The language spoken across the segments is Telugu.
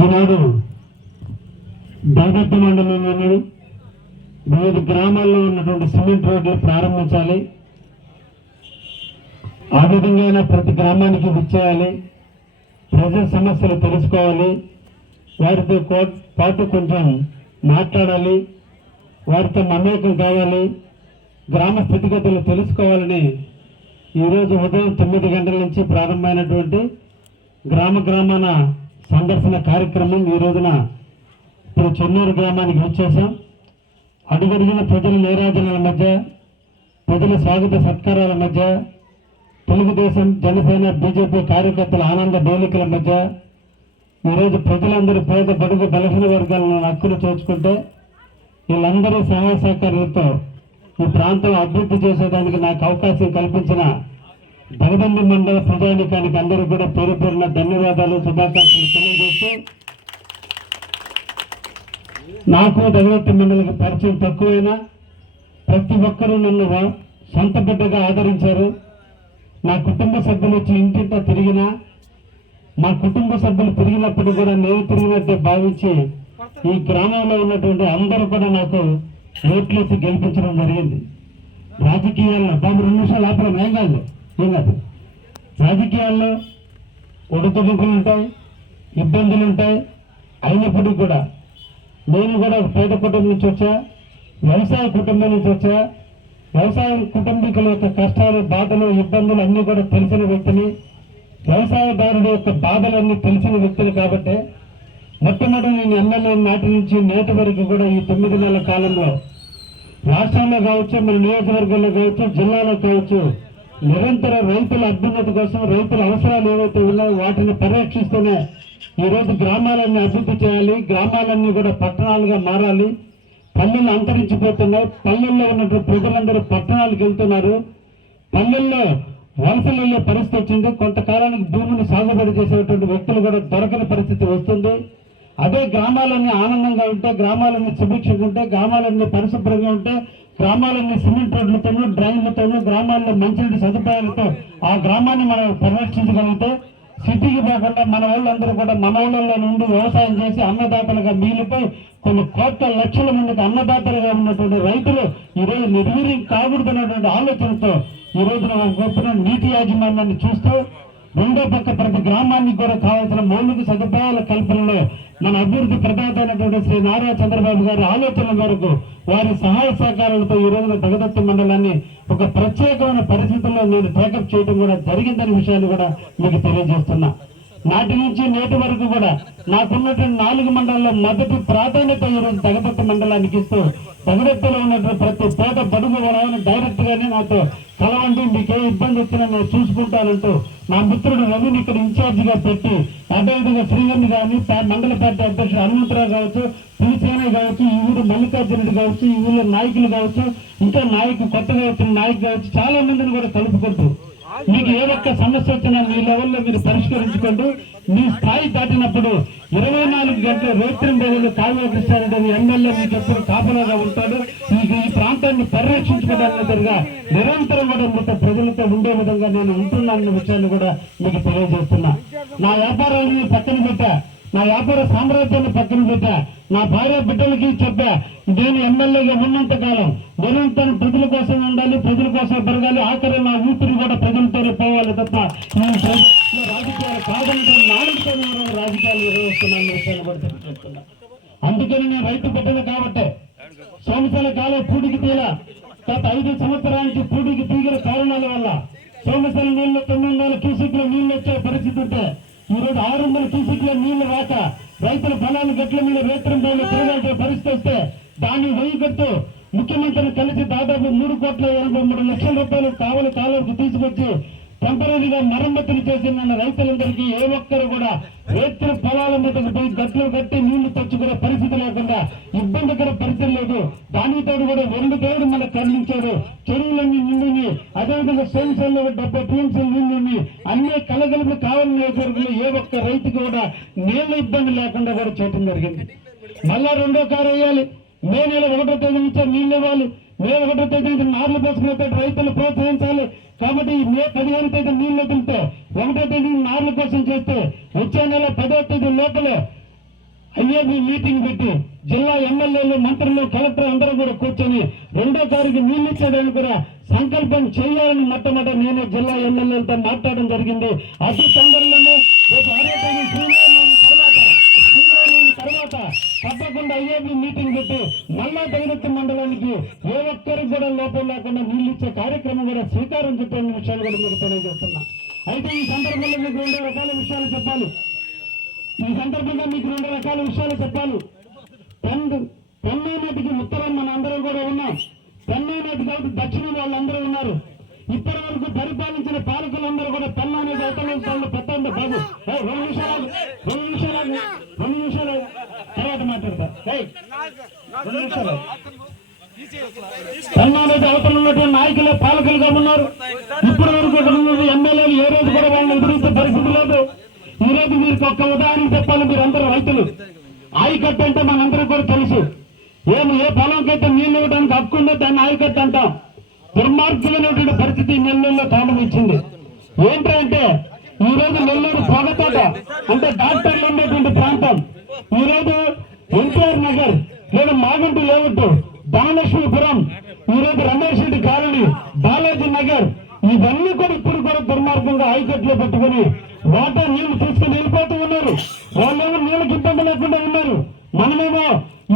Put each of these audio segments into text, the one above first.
ఈనాడు దగదత్తి మండలంలోని వివిధ గ్రామాల్లో ఉన్నటువంటి సిమెంట్ రోడ్లు ప్రారంభించాలి. ఆ విధంగా ప్రతి గ్రామానికి విచ్చేయాలి, ప్రజల సమస్యలు తెలుసుకోవాలి, వారితో పాటు కొంచెం మాట్లాడాలి, వారితో మమేకం కావాలి, గ్రామ స్థితిగతులు తెలుసుకోవాలని ఈరోజు ఉదయం 9 గంటల నుంచి ప్రారంభమైనటువంటి గ్రామాన సందర్శన కార్యక్రమం ఈ రోజున ఇప్పుడు చెన్నూరు గ్రామానికి వచ్చేసాం. అడుగడుగున ప్రజల నీరాజనాల మధ్య, ప్రజల స్వాగత సత్కారాల మధ్య, తెలుగుదేశం, జనసేన, బీజేపీ కార్యకర్తల ఆనంద డోలికల మధ్య ఈరోజు ప్రజలందరూ పేద బడుగు బలహీన వర్గాలను హక్కులు చేర్చుకుంటే వీళ్ళందరి సహాయ సహకారాలతో ఈ ప్రాంతం అభివృద్ధి చేసేదానికి నాకు అవకాశం కల్పించిన దగదత్తి మండల ప్రజానికానికి అందరూ కూడా పేరు పేరున ధన్యవాదాలు, శుభాకాంక్షలు తెలియజేస్తూ, నాకు దగదత్తి మండలికి పరిచయం తక్కువైనా ప్రతి ఒక్కరూ నన్ను సొంత బిడ్డగా ఆదరించారు. నా కుటుంబ సభ్యులు వచ్చి ఇంటింటా తిరిగినా, మా కుటుంబ సభ్యులు తిరిగినప్పుడు కూడా నేను తిరిగినట్టే భావించి ఈ గ్రామంలో ఉన్నటువంటి అందరూ కూడా నాకు ఓట్లేసి గెలిపించడం జరిగింది. రాజకీయాల్లో 2 నిమిషాలు ఆపడం ఏం కాదు. రాజకీయాల్లో ఒడిదుడుకులు ఉంటాయి, ఇబ్బందులు ఉంటాయి. అయినప్పటికీ కూడా నేను కూడా పేద కుటుంబం నుంచి వచ్చా, వ్యవసాయ కుటుంబం నుంచి వచ్చా. వ్యవసాయ కుటుంబీకుల యొక్క కష్టాలు, బాధలు, ఇబ్బందులు అన్నీ కూడా తెలిసిన వ్యక్తిని, వ్యవసాయదారుల యొక్క బాధలన్నీ తెలిసిన వ్యక్తిని. కాబట్టి మొట్టమొదటి నేను ఎమ్మెల్యే నాటి నుంచి నేటి వరకు కూడా ఈ 9 నెలల కాలంలో రాష్ట్రంలో కావచ్చు, మన నియోజకవర్గంలో కావచ్చు, జిల్లాలో కావచ్చు, నిరంతర రైతుల అభ్యున్నతి కోసం, రైతుల అవసరాలు ఏవైతే ఉన్నాయో వాటిని పరిరక్షిస్తూనే ఈరోజు గ్రామాలన్నీ అభివృద్ధి చేయాలి, గ్రామాలన్నీ కూడా పట్టణాలుగా మారాలి. పల్లెలు అంతరించిపోతున్నాయి, పల్లెల్లో ఉన్నటువంటి ప్రజలందరూ పట్టణాలకు వెళ్తున్నారు. పల్లెల్లో వలసలు వెళ్ళే పరిస్థితి వచ్చింది. కొంతకాలానికి భూమిని సాగుబడి చేసేటువంటి వ్యక్తులు కూడా దొరకని పరిస్థితి వస్తుంది. అదే గ్రామాలన్నీ ఆనందంగా ఉంటే, గ్రామాలన్నీ సుభిక్షంగా ఉంటే, గ్రామాలన్నీ పరిశుభ్రంగా ఉంటే, గ్రామాలన్నీ సిమెంట్ రోడ్లతోనూ, డ్రైన్లతోనూ, గ్రామాల్లో మంచినీటి సదుపాయాలతో ఆ గ్రామాన్ని మనం పరిరక్షించగలిగితే, సిటీకి పోకుండా మన వాళ్ళందరూ కూడా మన ఊళ్ళల్లో నుండి వ్యవసాయం చేసి అన్నదాతలుగా మిగిలిపోయి కొన్ని కోట్ల లక్షల మందికి అన్నదాతలుగా ఉన్నటువంటి రైతులు ఈరోజు నిర్వీర్యం కాకూడదనేటువంటి ఆలోచనతో ఈ రోజున గొప్ప నీటి యాజమాన్యాన్ని చూస్తూ, రెండో పక్క ప్రతి గ్రామానికి కూడా కావాల్సిన మౌలిక సదుపాయాల కల్పనలో మన అభివృద్ధి ప్రదాత అయినటువంటి శ్రీ నారా చంద్రబాబు గారి ఆలోచన మేరకు వారి సహాయ సహకారాలతో ఈ రోజున దగదత్తి మండలాన్ని ఒక ప్రత్యేకమైన పరిస్థితుల్లో నేను టేకప్ చేయడం కూడా జరిగిందనే విషయాన్ని కూడా మీకు తెలియజేస్తున్నా. నాటి నుంచి నేటి వరకు కూడా నాకున్నటువంటి 4 మండలాల్లో మొదటి ప్రాధాన్యత ఈరోజు దగదత్తి మండలానికి ఇస్తూ, దగదత్తిలో ఉన్నటువంటి ప్రతి పేద బడుగు వాళ్ళని డైరెక్ట్ గానే నాతో కలవండి, మీకు ఏ ఇబ్బంది వచ్చినా నేను చూసుకుంటానంటూ నా మిత్రుడు రవిని ఇక్కడ ఇన్ఛార్జిగా పెట్టి, అదేవిధంగా శ్రీగంధి కానీ, మండల పార్టీ అధ్యక్షుడు హనుమంతరావు కావచ్చు, పులిసేన కావచ్చు, ఈ ఊరు మల్లికార్జునుడు కావచ్చు, ఈ ఊళ్ళో నాయకులు కావచ్చు, ఇంకా కొత్తగా వచ్చిన నాయకులు కావచ్చు, చాలా మందిని కూడా కలుపుకుంటూ మీకు ఏ ఒక్క సమస్య వచ్చినా మీ లెవెల్లో మీరు పరిష్కరించుకోండి. మీ స్థాయి దాటినప్పుడు 24 గంటలు రేత్రింబోళ్ళు కావ్య కృష్ణారెడ్డి ఎమ్మెల్యే మీకు ఎప్పుడు కాపలాగా ఉంటాడు. మీకు ఈ ప్రాంతాన్ని పరిరక్షించుకోవడానికి నిరంతరం కూడా మీతో ప్రజలతో ఉండే విధంగా నేను ఉంటున్నానన్న విషయాన్ని కూడా మీకు తెలియజేస్తున్నా. నా వ్యాపారాన్ని పక్కన పెట్టా, నా వ్యాపార సామ్రాజ్యాన్ని పక్కన పెట్టా, నా భార్య బిడ్డలకి చెప్పా, నేను ఎమ్మెల్యేగా ఉన్నంత కాలం నిరంతరం ప్రజల కోసం ఉండాలి, ప్రజల కోసం పెరగాలి, ఆఖరి నా ఊపిరి కూడా ప్రజలతోనే పోవాలి తప్ప ఈ రాజకీయాలు కాదంటే నాలుగుతో రాజకీయాలు నిర్వహిస్తున్నాను విషయాన్ని కూడా తెలియజేస్తున్నా. అందుకని నేను రైతు బిడ్డలు కాబట్టి సోమశల కాలం పూడికి తీల గత 5 సంవత్సరానికి పూడికి తీగిన కారణాల వల్ల సోమశల నీళ్లు 900 క్యూసెక్ల నీళ్లు వచ్చే పరిస్థితి ఉంటే ఈరోజు 600 క్యూసెక్ల నీళ్లు రాక రైతుల పొలాలు గట్ల మీద రేత్రింబోళ్ళు తిరగాల్సిన పరిస్థితి వస్తే దాన్ని వెయ్యగట్టు ముఖ్యమంత్రిని కలిసి దాదాపు 3,83,00,000 రూపాయలు కావలి కాలువకు తీసుకొచ్చి టెంపరీగా మరమ్మతులు చేసిన రైతులందరికీ ఏ ఒక్కరు కూడా రైతుల పొలాల మీదకి పోయి గట్లు కట్టి నీళ్లు తెచ్చుకునే పరిస్థితి లేకుండా ఇబ్బందికర పరిస్థితి లేదు. దానితో కూడా 2 దేవుడు మనకు కరుణించాడు. చెరువులన్నీ నిండుని, అదేవిధంగా సోమశల్లో 70 టీఎంసీలు నీళ్లుని, అన్ని కలగలిపి కావలి నియోజకవర్గంలో ఏ ఒక్క రైతుకు కూడా నీళ్ల ఇబ్బంది లేకుండా కూడా చేయడం జరిగింది. మళ్ళా 2వ కారు వేయాలి, మే నెల 1వ తేదీ నుంచి నీళ్లు ఇవ్వాలి, మే 1వ తేదీ నుంచి నార్లు పోసుకునే రైతులు ప్రోత్సహించాలి. కాబట్టి మే 15వ తేదీ నీళ్లు వదిలితే 1వ తేదీ నార్ల కోసం చేస్తే వచ్చే నెల 10వ తేదీ లోపలే ఐఏబీ మీటింగ్ పెట్టి జిల్లా ఎమ్మెల్యేలు, మంత్రులు, కలెక్టర్ అందరూ కూడా కూర్చొని 2వ తారీఖు నీళ్ళు ఇచ్చేదాన్ని కూడా సంకల్పం చేయాలని మొట్టమొదటి నేను జిల్లా ఎమ్మెల్యేలతో మాట్లాడడం జరిగింది. అతి తొందరలోనే తర్వాత తప్పకుండా ఐఏబీ మీటింగ్ పెట్టి మళ్ళా దైవత్వ మండలానికి ఏ ఒక్కరికి కూడా లోపం లేకుండా నీళ్ళు ఇచ్చే కార్యక్రమం కూడా శ్రీకారం చెప్పే విషయాలు కూడా మీకు తెలియజేస్తున్నా. అయితే ఈ సందర్భంలో మీకు 2 రకాల విషయాలు చెప్పాలి. ఈ సందర్భంగా మీకు 2 రకాల విషయాలు చెప్పాలి. పెన్నా నదికి ఉత్తరం మన అందరం కూడా ఉన్నాం. పెన్నా నది కాబట్టి దక్షిణం వాళ్ళందరూ ఉన్నారు. ఇప్పటి వరకు పరిపాలించిన పాలకులందరూ కూడా పెన్నా నది అవతల పెట్టండి బాబు. 2 నిమిషాలు తర్వాత మాట్లాడతా. 2 నిమిషాలు. పెన్నా నది అవతల ఉన్నటువంటి నాయకులే పాలకులుగా ఉన్నారు. ఇప్పటి వరకు ఎమ్మెల్యేలు ఏ రోజు కూడా వాళ్ళని ఎదురించే పరిస్థితి లేదు. ఈ రోజు మీకు ఒక్క ఉదాహరణ చెప్పాలి. మీరు అందరూ రైతులు. ఆయకట్టు అంటే మనందరూ కూడా తెలుసు. ఏ పొలంకైతే నీళ్ళు ఇవ్వడానికి హక్కు ఉందో దాన్ని ఆయకట్టు అంటాం. దుర్మార్గమైనటువంటి పరిస్థితి నెల్లూరులో తాండం ఇచ్చింది. ఏంటంటే ఈ రోజు నెల్లూరు పొగతోట అంటే డాక్టర్లు ఉన్నటువంటి ప్రాంతం. ఈ రోజు ఎన్టీఆర్ నగర్ లేదా మాగుంటు లేవట్టు, ధనలక్ష్మీపురం, ఈ రోజు రమేష్ రెడ్డి కాలనీ, బాలాజీ నగర్ ఇవన్నీ కూడా ఇప్పుడు కూడా దుర్మార్గంగా ఆయకట్టులో పెట్టుకుని వాటర్ నీళ్లు తీసుకుని వెళ్ళిపోతూ ఉన్నారు. వాళ్ళేమో నీళ్ళకి ఇబ్బంది లేకుండా ఉన్నారు. మనమేమో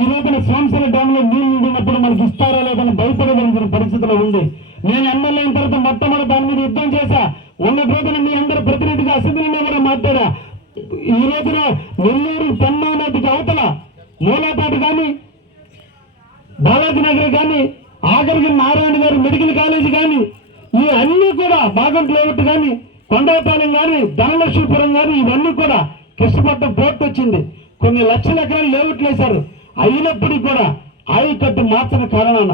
ఈ రోజున సోమశిల డ్యామ్ లో నీళ్లు నిండినప్పుడు మనకి ఇస్తారా లేదని భయపడగలిగిన పరిస్థితిలో ఉంది. నేను ఎమ్మెల్యే అయిన తర్వాత మొట్టమొదటి దాని మీద యుద్ధం చేశా. ఉన్న రోజున మీ అందరి ప్రతినిధిగా అసెంబ్లీలో కూడా మాట్లాడా. ఈ రోజున నెల్లూరు పెన్నా నదికి అవతల మూలాపాటు కానీ, బాలాజీ నగర్ కానీ, ఆఖరికి నారాయణ గారి మెడికల్ కాలేజీ కానీ, ఈ అన్ని కూడా బాగంట్ లేవట్ కానీ, కొండపాలెం కానీ, ధనలక్ష్మీపురం కానీ ఇవన్నీ కూడా కృష్ణపట్నం పోర్టు వచ్చింది. కొన్ని లక్షల ఎకరాలు లేవట్లు వేశారు. అయినప్పటికీ కూడా ఆయకట్టు మార్చిన కారణాన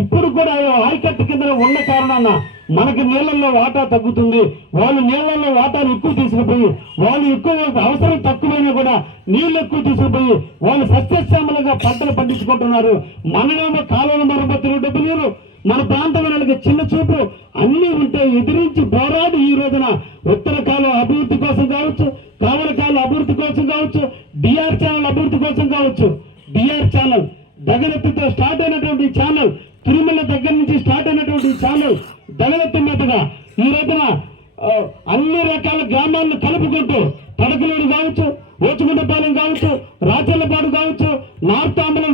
ఇప్పుడు కూడా ఆయకట్టు కింద ఉన్న కారణాన మనకి నీళ్లలో వాటా తగ్గుతుంది. వాళ్ళు నీళ్లలో వాటాను ఎక్కువ తీసుకుపోయి వాళ్ళు ఎక్కువ అవసరం తక్కువైనా కూడా నీళ్లు ఎక్కువ తీసుకుపోయి వాళ్ళు సస్యశ్యామలుగా పంటలు పండించుకుంటున్నారు. మనమేమో కాలువల మరమ్మతులు, డబ్బు నీరు, మన ప్రాంతంలో చిన్న చూపు అన్ని ఉంటే ఎదిరించి పోరాడి ఈ రోజున ఉత్తర కాలువ అభివృద్ధి కోసం కావచ్చు, కావల కాలువ అభివృద్ధి కోసం కావచ్చు, డిఆర్ ఛానల్ అభివృద్ధి కోసం కావచ్చు. డిఆర్ ఛానల్ దగనెత్తుతో స్టార్ట్ అయినటువంటి ఛానల్, తిరుమల దగ్గర నుంచి స్టార్ట్ అయినటువంటి ఛానల్ దగనెత్తు మీదుగా ఈ రోజున అన్ని రకాల గ్రామాలను కలుపుకుంటూ తడకలూరు కావచ్చు, ఓచుగుంటపాలెం కావచ్చు, రాచర్లపాడు కావచ్చు, నార్త్ ఆంధ్రం,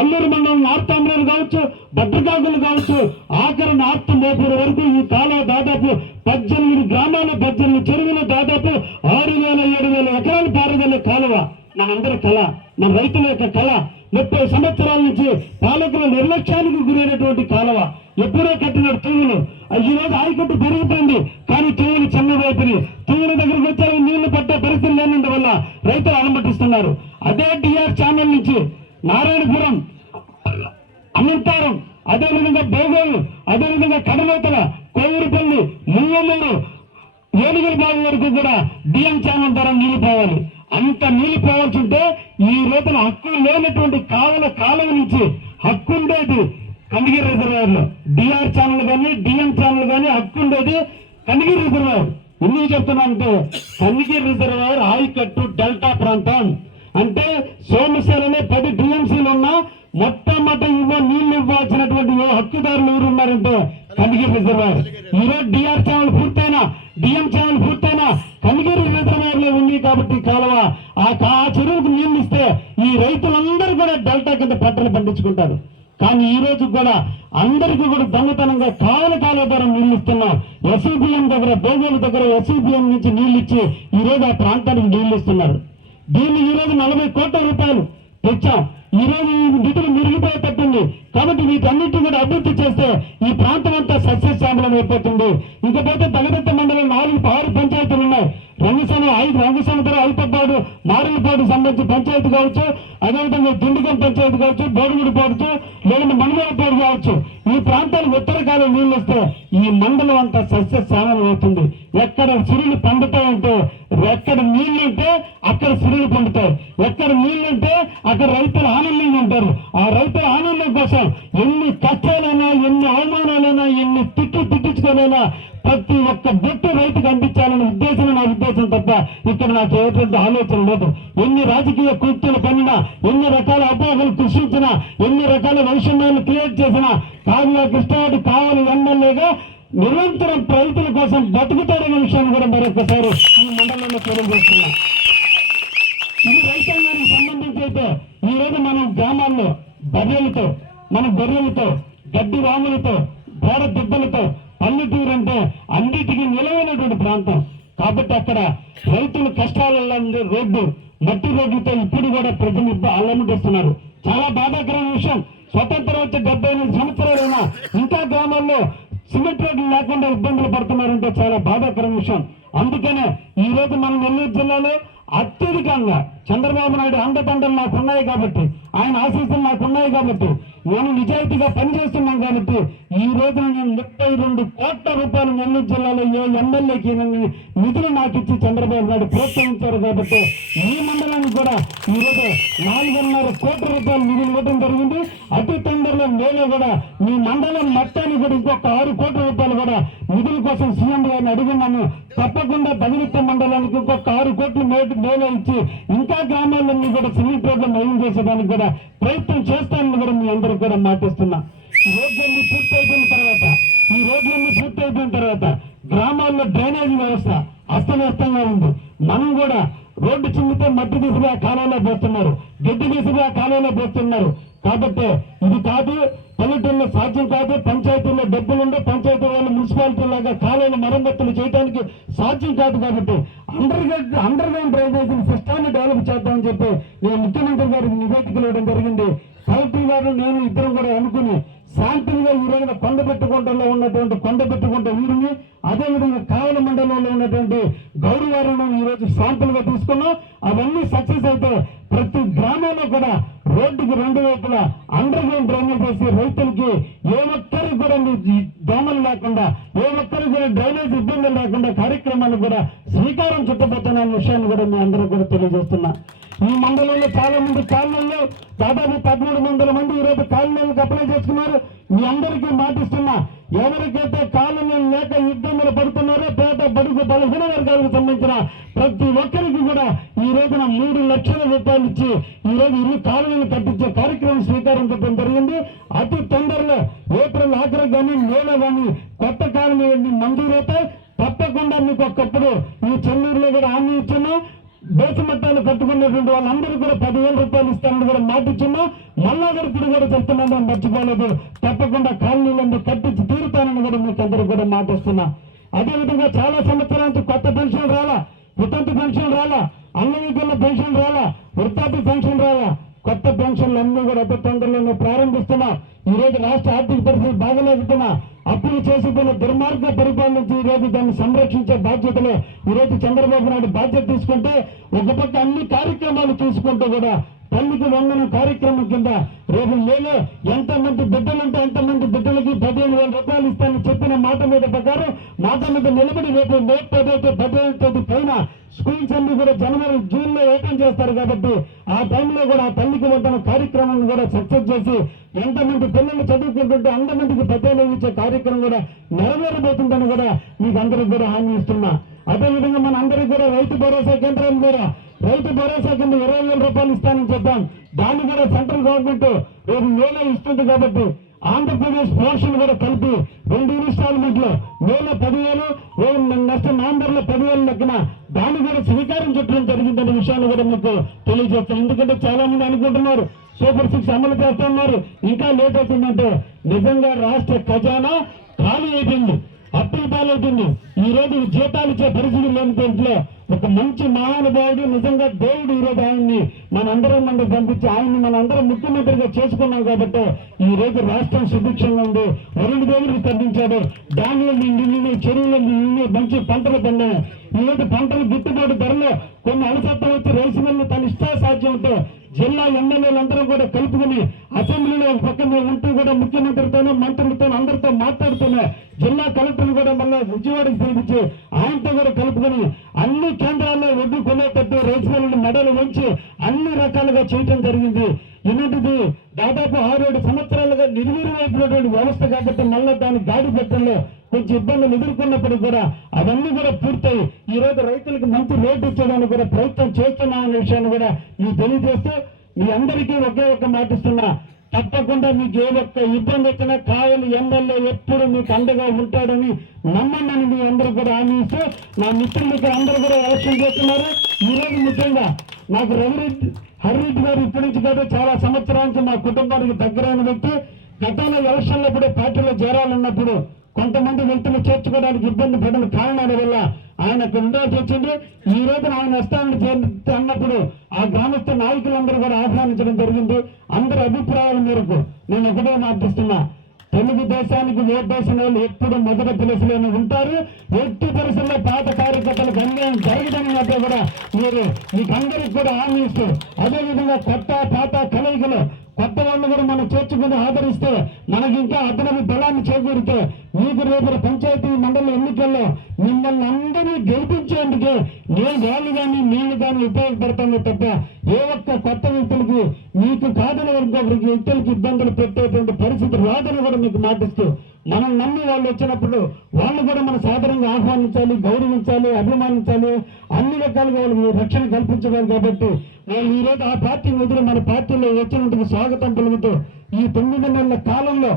అల్లూరు మండలం నార్త్ ఆంధ్రాలు కావచ్చు, భద్రకాకులు కావచ్చు, ఆఖరి నార్త్ మోపూరు వరకు ఈ కాలువ దాదాపు 18 గ్రామాల 18 చెరువులు దాదాపు 6,000-7,000 ఎకరాలు పారదలే కాలువ. నా అందరి కళ, మన రైతుల యొక్క కళ. 30 సంవత్సరాల నుంచి పాలకుల నిర్లక్ష్యానికి గురైనటువంటి కాలువ. ఎప్పుడో కట్టిన తూములు ఈ రోజు ఆయకట్టు పెరిగిపోయింది. కానీ తూములు చిన్నవైపోయి తూముల దగ్గరికి వచ్చారు. నీళ్లు పట్టే పరిస్థితి లేనందు వల్ల రైతులు అలమటిస్తున్నారు. అదే డిఆర్ ఛానల్ నుంచి నారాయణపురం, అనంతారం, అదేవిధంగా బోగోలు, అదేవిధంగా కడమేతల, కోవూరుపల్లి, ముంగమూరు, ఏనుగులబావి వరకు కూడా డిఎం ఛానల్ ద్వారా నీళ్లు పోవాలి. అంత నీళ్లు పోవాల్సి ఉంటే ఈ రోజున హక్కు లేనటువంటి కాలువ నుంచి హక్కు ఉండేది కనిగిరి రిజర్వాయర్ లో. డిఆర్ ఛానల్ కానీ, డిఎం ఛానల్ కానీ హక్కు ఉండేది కనిగిరి రిజర్వాయర్. ఎందుకు చెప్తున్నానంటే కనిగిరి రిజర్వాయర్ ఆయకట్టు డెల్టా ప్రాంతం అంటే సోమశిలనే 10 టీఎంసీలు ఉన్నా మొట్టమొదటి నీళ్లు ఇవ్వాల్సినటువంటి హక్కుదారులు ఎవరు ఉన్నారంటే కనిగిరి రిజర్వాయర్. ఈరోజు డిఆర్ ఛానల్ పూర్తయినా, డిఎం ఛానల్ పూర్తయినా కనిగిరి రిజర్వాయర్ లో ఉంది కాబట్టి కాలువ ఆ చెరువుకు నీళ్లు ఇస్తే ఈ రైతులందరూ కూడా డెల్టా కింద పంటలు పండించుకుంటారు. కానీ ఈ రోజు కూడా అందరికీ కూడా దొంగతనంగా కాలువ ద్వారా నీళ్లు ఇస్తున్నాం. ఎస్ఈబిఎం దగ్గర, బోగోలు దగ్గర ఎస్ఈబిఎం నుంచి నీళ్లు ఇచ్చి ఈ రోజు ఆ ప్రాంతానికి నీళ్లు ఇస్తున్నారు. దీన్ని ఈ రోజు 40 కోట్ల రూపాయలు తెచ్చాం. ఈ రోజు ఈ నిధులు మెరుగుపోయేటట్టుంది. కాబట్టి వీటన్నిటిని కూడా అభివృద్ధి చేస్తే ఈ ప్రాంతం అంతా సస్యశ్యామలం అయిపోతుంది. ఇంకపోతే దగదత్త మండలం 4-6 పంచాయతీలు ఉన్నాయి. రంగసముద్రం, ఐపబ్బాడు, మారులపాడు సంబంధించి పంచాయతీ కావచ్చు, అదేవిధంగా దిండుగం పంచాయతీ కావచ్చు, బోడుగుడి కావచ్చు, లేదంటే మణిమేలపాడు కావచ్చు. ఈ ప్రాంతానికి ఉత్తరకాలం నీళ్ళు వస్తే ఈ మండలం అంతా సస్యశ్యామలం అవుతుంది. ఎక్కడ సిరులు పండుతాయంటే, ఎక్కడ నీళ్లుంటే అక్కడ సిరులు పండుతాయి. ఎక్కడ నీళ్లుంటే అక్కడ రైతులు ఆనందంగా ఉంటారు. ఆ రైతుల ఆనందం కోసం ఎన్ని కష్టాలైనా, ఎన్ని అవమానాలైనా, ఎన్ని తిట్టించుకోనైనా ప్రతి ఒక్క బొట్టు రైతుకు అందించాలనే ఉద్దేశం నా ఉద్దేశం తప్ప ఇక్కడ నాకు ఏటువంటి ఆలోచన లేదు. ఎన్ని రాజకీయ కుర్చీలు పనినా, ఎన్ని రకాల అపోహలు కృషించినా, ఎన్ని రకాల వైషమ్యాలు క్రియేట్ చేసినా కావ్య కృష్ణారెడ్డి కావాలి ఎమ్మెల్యేగా నిరంతరం రైతుల కోసం బతుకుతాడనే విషయాన్ని కూడా మరొకసారి ఈ మండలంలో తెలియజేస్తున్నా. ఇది రైతాంగానికి సంబంధించి అయితే ఈ రోజు మనం గ్రామాల్లో బర్రెలతో, మన గొర్రెలతో, గడ్డి వాములతో, గోడ దిబ్బలతో పల్లెటూరు అంటే అన్నిటికీ నిలవైనటువంటి ప్రాంతం కాబట్టి అక్కడ రైతులు కష్టాలలో రోడ్డు మట్టి రోడ్లతో ఇప్పుడు కూడా ప్రజలు అల్లముడిస్తున్నారు. చాలా బాధాకరమైన విషయం. స్వతంత్రం వచ్చి 78 సంవత్సరాలైనా ఇంకా గ్రామాల్లో సిమెంట్ రోడ్లు లేకుండా ఇబ్బందులు పడుతున్నారంటే చాలా బాధాకరమైన విషయం. అందుకనే ఈ రోజు మన నెల్లూరు జిల్లాలో అత్యధికంగా చంద్రబాబు నాయుడు అండదండలు నాకు ఉన్నాయి కాబట్టి, ఆయన ఆశీస్సులు నాకు ఉన్నాయి కాబట్టి, నేను నిజాయితీగా పనిచేస్తున్నాం కాబట్టి ఈ రోజున నేను 32 కోట్ల రూపాయలు నెల్లూరు జిల్లాలో ఏ ఎమ్మెల్యేకి నిధులు నాకు ఇచ్చి చంద్రబాబు నాయుడు ప్రోత్సహించారు కాబట్టి ఈ మండలానికి కూడా ఈ రోజు 4.5 కోట్ల రూపాయలు నిధులు ఇవ్వడం జరిగింది. అతి తొందరలో నేను కూడా మీ మండలం మొత్తానికి కూడా ఇంకొక 6 కోట్ల రూపాయలు కూడా నిధుల కోసం సీఎం గారిని అడిగినాను. తప్పకుండా దగిరిత్త మండలానికి ఇంకొక 6 కోట్లు మేలు ఇచ్చి ఇంకా గ్రామాలన్నీ కూడా సిమెంట్ రోడ్లు నయం చేసేదానికి కూడా ప్రయత్నం చేస్తానని కూడా మీ అందరూ కూడా మాటిస్తున్నా. ఈ రోడ్లన్నీ పూర్తయిపోయిన తర్వాత గ్రామాల్లో డ్రైనేజీ వ్యవస్థ అస్తవ్యస్తంగా ఉంది. మనం కూడా రోడ్డు చిమ్మితే మట్టి తీసుకుని ఆ కాలంలో పోస్తున్నారు, గడ్డి తీసుకుని ఆ కాలంలో పోస్తున్నారు. కాబట్టి ఇది కాదు, పల్లెటూరులో సాధ్యం కాదు. పంచాయతీల్లో డబ్బులుండే పంచాయతీ వాళ్ళు మున్సిపాలిటీ లాగా కాలువల మరమ్మతులు చేయడానికి సాధ్యం కాదు. కాబట్టి అండర్ గ్రౌండ్ డ్రైనేజీ సిస్టాన్ని డెవలప్ చేద్దామని చెప్పి నేను ముఖ్యమంత్రి గారికి నివేదికలు ఇవ్వడం జరిగింది. కలెక్టర్ గారు నేను ఇద్దరం కూడా అనుకుని శాంతిగా ఈ రోజున కొండపెట్టుకుంటలో ఉన్నటువంటి కొండపెట్టుకుంట ఊరిని, అదేవిధంగా కావల మండలంలో ఉన్నటువంటి గౌరవాలను ఈ రోజు శాంపుల్గా తీసుకున్నాం. అవన్నీ సక్సెస్ అయితే ప్రతి గ్రామంలో కూడా రోడ్డుకి 2 వైపులా అండర్ గ్రౌండ్ డ్రైనేజ్ చేసి రైతులకి ఏ ఒక్కరికి కూడా దోమలు లేకుండా, ఏ ఒక్కరికి కూడా డ్రైనేజ్ ఇబ్బందులు లేకుండా కార్యక్రమాలు కూడా శ్రీకారం చుట్టబోతున్న విషయాన్ని కూడా మీ అందరూ కూడా తెలియజేస్తున్నా. ఈ మండలంలో చాలా మంది కాలనీల్లో దాదాపు 1300 మంది ఈరోజు కాలనీలకు అప్లై చేసుకున్నారు. మీ అందరికీ మాటిస్తున్నా, ఎవరికైతే కాలనీలు లేక ఇబ్బందులు పడుతున్నారో పేద బడుగు బలహీన వర్గాలకు సంబంధించిన ప్రతి ఒక్కరికి కూడా ఈ రోజున 3 లక్షల రూపాయలు ఇచ్చి ఈ రోజు ఇల్లు కాలనీలు కట్టించే కార్యక్రమం శ్రీకారం చుట్టడం జరిగింది. అతి తొందరలో ఏప్రిల్ ఆఖరు కానీ మేలో కానీ కొత్త కాలనీ మంజూరైతే తప్పకుండా మీకు ఒకప్పుడు ఈ చెన్నూరులో కూడా హామీ ఇచ్చున్నాం. బేసమట్టాలు కట్టుకున్నటువంటి వాళ్ళందరూ కూడా 10,000 రూపాయలు ఇస్తారని కూడా మాటిచ్చున్నా. మళ్ళా ఇప్పుడు కూడా చెప్తున్నాను, మర్చిపోలేదు. తప్పకుండా కాలనీలన్నీ కట్టించి తీరుతానని కూడా మీకు అందరూ కూడా మాటిస్తున్నా. అదేవిధంగా చాలా సంవత్సరానికి కొత్త పెన్షన్ రాలా, వితంతు పెన్షన్ రాలా, అంగవికల పెన్షన్ రాలా, వృద్ధాప్య పెన్షన్ రాలా. కొత్త పెన్షన్లు అన్నీ కూడా అతి తొందరలోనే ప్రారంభిస్తున్నా. ఈ రోజు రాష్ట్ర ఆర్థిక పరిస్థితి బాగలేకపోయినా అప్పులు చేసుకున్న దుర్మార్గ పరిపాలన నుంచి ఈ రోజు దాన్ని సంరక్షించే బాధ్యతలో ఈ రోజు చంద్రబాబు నాయుడు బాధ్యత తీసుకుంటే ఒక పక్క అన్ని కార్యక్రమాలు చూసుకుంటూ కూడా తల్లికి వందనం కార్యక్రమం కింద రేపు నేను ఎంతమంది బిడ్డలుంటే అంతమంది బిడ్డలకి 15,000 రూపాయలు ఇస్తానని చెప్పిన మాట మీద ప్రకారం మాట మీద నిలబడి రేపు మే 15 తేదీ పైన స్కూల్స్ అన్ని కూడా జనవరి జూన్లో ఓపెన్ చేస్తారు. కాబట్టి ఆ టైంలో కూడా ఆ తల్లికి వందనం కార్యక్రమం కూడా సక్సెస్ చేసి ఎంతమంది పిల్లలు చదువుకుంటుంటే అంతమందికి 15,000 ఇచ్చే కార్యక్రమం కూడా నెరవేరబోతుందని కూడా మీకు అందరికి కూడా హామీ ఇస్తున్నా. అదేవిధంగా మన అందరికీ కూడా రైతు భరోసా కేంద్రాలు కూడా రైతు భరోసా కింద 20,000 రూపాయలు ఇస్తానని చెప్పాం. దాన్ని కూడా సెంట్రల్ గవర్నమెంట్ రేపు మేలో ఇస్తుంది. కాబట్టి ఆంధ్రప్రదేశ్ పోర్షన్ కూడా కలిపి 2 ఇన్స్టాల్మెంట్లో మేలో 10,000, నెక్స్ట్ నవంబర్లో 10,000 లెక్కన దాన్ని కూడా శ్రీకారం చుట్టడం జరిగిందనే విషయాన్ని కూడా మీకు తెలియజేస్తాం. ఎందుకంటే చాలా మంది అనుకుంటున్నారు సూపర్ 6 అమలు చేస్తున్నారు, ఇంకా లేట్ అవుతుందంటే నిజంగా రాష్ట్ర ఖజానా ఖాళీ అయిపోయింది, అప్పుల పాలవుతుంది. ఈ రోజు జీతాలు ఇచ్చే పరిస్థితి లేని దాంట్లో ఒక మంచి మహానుభావుడు నిజంగా దేవుడు ఈ రోజు ఆయన్ని మనందరం మంది పంపించి ఆయన్ని మనందరం ముఖ్యమంత్రిగా చేసుకున్నాం. కాబట్టి ఈ రోజు రాష్ట్రం సుభిక్షంగా ఉంది, వరుణ్ దేవుడికి తగ్గించాడు, డ్యాములు నిండి చెరువులు నిండి మంచి పంటలు పండాయి. ఈ రోజు పంటలు గిట్టుబాటు ధరలో కొన్ని అలసత్వం వచ్చి రైతు వల్ల తన ఇష్టాసాధ్యంతో జిల్లా ఎమ్మెల్యేలందరూ కూడా కలుపుకుని అసెంబ్లీలో ఒక పక్కన ఉంటూ కూడా ముఖ్యమంత్రితోనూ మంత్రులతో అందరితో మాట్లాడుతూనే జిల్లా కలెక్టర్ కూడా మళ్ళీ విజయవాడకి పిలిపించి ఆయనతో కూడా కలుపుకొని అన్ని కేంద్రాల్లో ఒడ్డు కొనేటట్టు రైతు మెడలు వంచి అన్ని రకాలుగా చేయటం జరిగింది. ఇలాంటిది దాదాపు 6-7 సంవత్సరాలుగా నిర్వీర్యమైపోయినటువంటి వ్యవస్థ కాబట్టి మళ్ళీ దాన్ని గాడి పెట్టడంలో కొంచెం ఇబ్బందులు ఎదుర్కొన్నప్పుడు కూడా అవన్నీ కూడా పూర్తయి ఈ రోజు రైతులకు మంచి రేటు ఇచ్చేదానికి కూడా ప్రయత్నం చేస్తున్నామనే విషయాన్ని కూడా మీకు తెలియజేస్తూ మీ అందరికీ ఒకే ఒక్క మాటిస్తున్నా, తప్పకుండా మీకు ఏ ఒక్క ఇబ్బంది వచ్చినా కావలి ఎమ్మెల్యే ఎప్పుడు మీకు అండగా ఉంటాడని నమ్మండి మీ అందరూ కూడా హామీ ఇస్తూ, నా మిత్రులు ఇక్కడ అందరూ కూడా ఎలక్షన్ చేస్తున్నారు. ఈ రోజు ముఖ్యంగా నాకు హరిరెడ్డి గారు ఇప్పటి నుంచి కాదు చాలా సంవత్సరానికి మా కుటుంబానికి దగ్గరైన వ్యక్తి. గతంలో ఎలక్షన్లో కూడా పార్టీలో చేరాలన్నప్పుడు కొంతమంది వ్యక్తులు చేర్చుకోవడానికి ఇబ్బంది పడిన కారణాల వల్ల ఆయనకు ఉండాల్సి వచ్చింది. ఈ రోజున ఆయన వస్తానని అన్నప్పుడు ఆ గ్రామస్థ నాయకులందరూ కూడా ఆహ్వానించడం జరిగింది. అందరి అభిప్రాయాల మేరకు నేను ఒకటే మాటిస్తున్నా, తెలుగుదేశానికి ఓటేసిన వాళ్ళు ఎప్పుడు మొదటి ప్లేసులోనే ఉంటారు. ఎట్టి పరిస్థితుల్లో పాత కార్యకర్తలకు అన్యాయం జరగడం కూడా మీరు మీకు అందరికి కూడా హామీ ఇస్తూ, అదేవిధంగా కొత్త పాత కలయికలు కొత్త వాళ్ళు కూడా మనం చేర్చుకుని ఆదరిస్తే మనకి ఇంకా అదనపు బలాన్ని చేకూరితే మీకు రేపు పంచాయతీ మండలి ఎన్నికల్లో మిమ్మల్ని అందరినీ గెలిపించేందుకే వాళ్ళు కానీ నేను కానీ ఉపయోగపడతామే తప్ప ఏ ఒక్క కొత్త వ్యక్తులకి మీకు కాదని ఇంకొకరికి వ్యక్తులకి ఇబ్బందులు పెట్టేటువంటి పరిస్థితి రాదని కూడా మీకు మాటిస్తూ, మనం నమ్మి వాళ్ళు వచ్చినప్పుడు వాళ్ళు కూడా మన సాధారణంగా ఆహ్వానించాలి, గౌరవించాలి, అభిమానించాలి, అన్ని రకాలుగా వాళ్ళకి రక్షణ కల్పించగలరు. కాబట్టి నేను ఈరోజు ఆ పార్టీ వదిలి మన పార్టీలో వచ్చినందుకు స్వాగతం పలుకుతూ ఈ 9 నెలల కాలంలో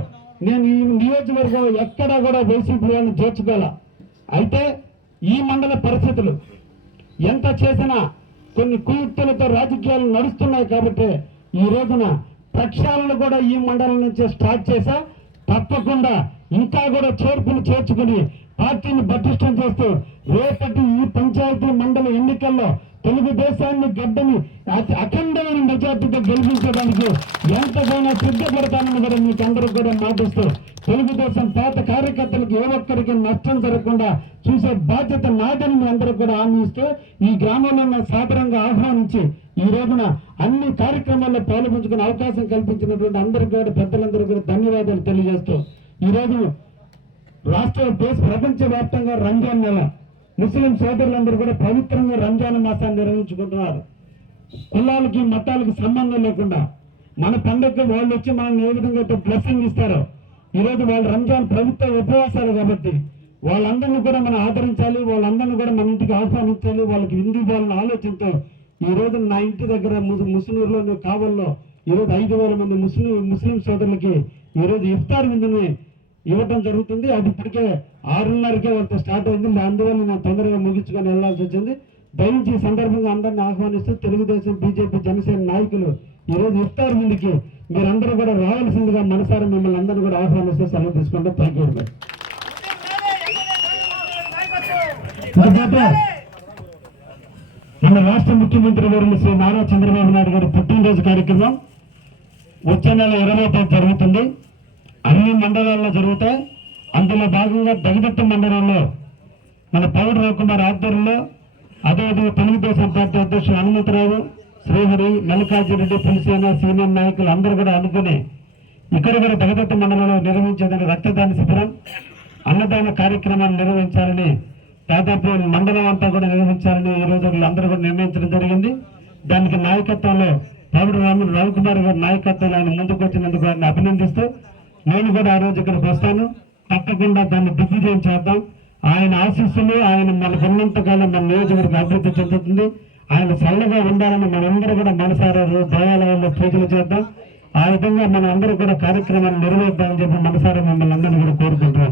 నేను ఈ నియోజకవర్గం ఎక్కడా కూడా వైసీపీ వాళ్ళని చేర్చుకోవాల. అయితే ఈ మండల పరిస్థితులు ఎంత చేసినా కొన్ని కుయుక్తులతో రాజకీయాలు నడుస్తున్నాయి. కాబట్టి ఈ రోజున ప్రక్షాళన కూడా ఈ మండలం నుంచి స్టార్ట్ చేశా. తప్పకుండా ఇంకా కూడా చేర్పులు చేర్చుకుని పార్టీని పటిష్టం చేస్తూ రేపటి ఈ పంచాయతీ మండల ఎన్నికల్లో తెలుగుదేశాన్ని గడ్డని అఖండమైన మెజార్టీతో గెలిపించడానికి ఎంతగానో సిద్ధపడతానని కూడా మీకు అందరూ కూడా మాటిస్తూ, తెలుగుదేశం పాత కార్యకర్తలకు ఏ ఒక్కరికి నష్టం జరగకుండా చూసే బాధ్యత నాదని మీ అందరూ కూడా హామీ ఇస్తూ, ఈ గ్రామంలో సాధారణంగా ఆహ్వానించి ఈ రోజున అన్ని కార్యక్రమాల్లో పాల్గొంచుకునే అవకాశం కల్పించినటువంటి అందరికీ కూడా పెద్దలందరూ కూడా ధన్యవాదాలు తెలియజేస్తూ, ఈరోజు ప్రపంచవ్యాప్తంగా రంజాన్ నెల ముస్లిం సోదరులందరూ కూడా పవిత్రంగా రంజాన్ మాసాన్ని నిర్వహించుకుంటున్నారు. కులాలకి మతాలకి సంబంధం లేకుండా మన పండుగ వాళ్ళు వచ్చి మనల్ని ఏ విధంగా అయితే బ్లెస్సింగ్ ఇస్తారో ఈరోజు వాళ్ళు రంజాన్ ప్రభుత్వ ఉపవాసాలు కాబట్టి వాళ్ళందరినీ కూడా మనం ఆదరించాలి, వాళ్ళందరినీ కూడా మన ఇంటికి ఆహ్వానించాలి, వాళ్ళకి విందు ఇవ్వాలన్న ఆలోచనతో ఈ రోజు నా ఇంటి దగ్గర ముస్లింలో కావల్లో ఈరోజు 5,000 మంది ముస్లిం సోదరులకి ఈరోజు ఇఫ్తార్ విందుని ఇవ్వటం జరుగుతుంది. అది ఇప్పటికే 6:30కే వాళ్ళతో స్టార్ట్ అయింది. అందువల్ల నేను తొందరగా ముగించుకొని వెళ్లాల్సి వచ్చింది. దయించి ఈ సందర్భంగా అందరినీ ఆహ్వానిస్తూ తెలుగుదేశం, బీజేపీ, జనసేన నాయకులు ఈరోజు ఇఫ్తార్ ముందుకి మీరందరూ కూడా రావాల్సిందిగా మనసారా మిమ్మల్ని అందరూ కూడా ఆహ్వానిస్తూ సెలవు తీసుకుంటే థ్యాంక్ యూ. మన రాష్ట్ర ముఖ్యమంత్రి వర్యులు శ్రీ నారా చంద్రబాబు నాయుడు గారి పుట్టినరోజు కార్యక్రమం వచ్చే నెల 20వ తేదీ జరుగుతుంది. అన్ని మండలాల్లో జరుగుతాయి. అందులో భాగంగా దగదత్త మండలంలో మన పౌడు రవికుమార్ ఆధ్వర్యంలో, అదేవిధంగా తెలుగుదేశం పార్టీ అధ్యక్షులు హనుమంతరావు, శ్రీహరి, మల్లికార్జునరెడ్డి, పులిసేన సీనియర్ నాయకులు అందరూ కూడా అనుకుని ఇక్కడ కూడా దగదత్త మండలంలో నిర్వహించేదని రక్తదాన శిబిరం, అన్నదాన కార్యక్రమాన్ని నిర్వహించాలని దాదాపు మండలం అంతా కూడా నిర్వహించాలని ఈ రోజు అందరూ కూడా నిర్ణయించడం జరిగింది. దానికి నాయకత్వంలో పౌడు రవికుమార్ గారి నాయకత్వంలో ఆయన ముందుకు వచ్చినందుకు ఆయన అభినందిస్తూ, నేను కూడా ఆ రోజు ఇక్కడికి వస్తాను. తప్పకుండా దాన్ని దిగ్విజయం చేద్దాం. ఆయన ఆశీస్సులు ఆయన మనకు ఉన్నంతకాలం మన నియోజకవర్గం అభివృద్ధి చెందుతుంది. ఆయన చల్లగా ఉండాలని మనందరూ కూడా మనసారా దేవాలయాల్లో పూజలు చేద్దాం. ఆ విధంగా మనం అందరూ కూడా కార్యక్రమాన్ని నిర్వహిద్దామని చెప్పి మనసారా మిమ్మల్ని అందరినీ కూడా కోరుకుంటున్నాం.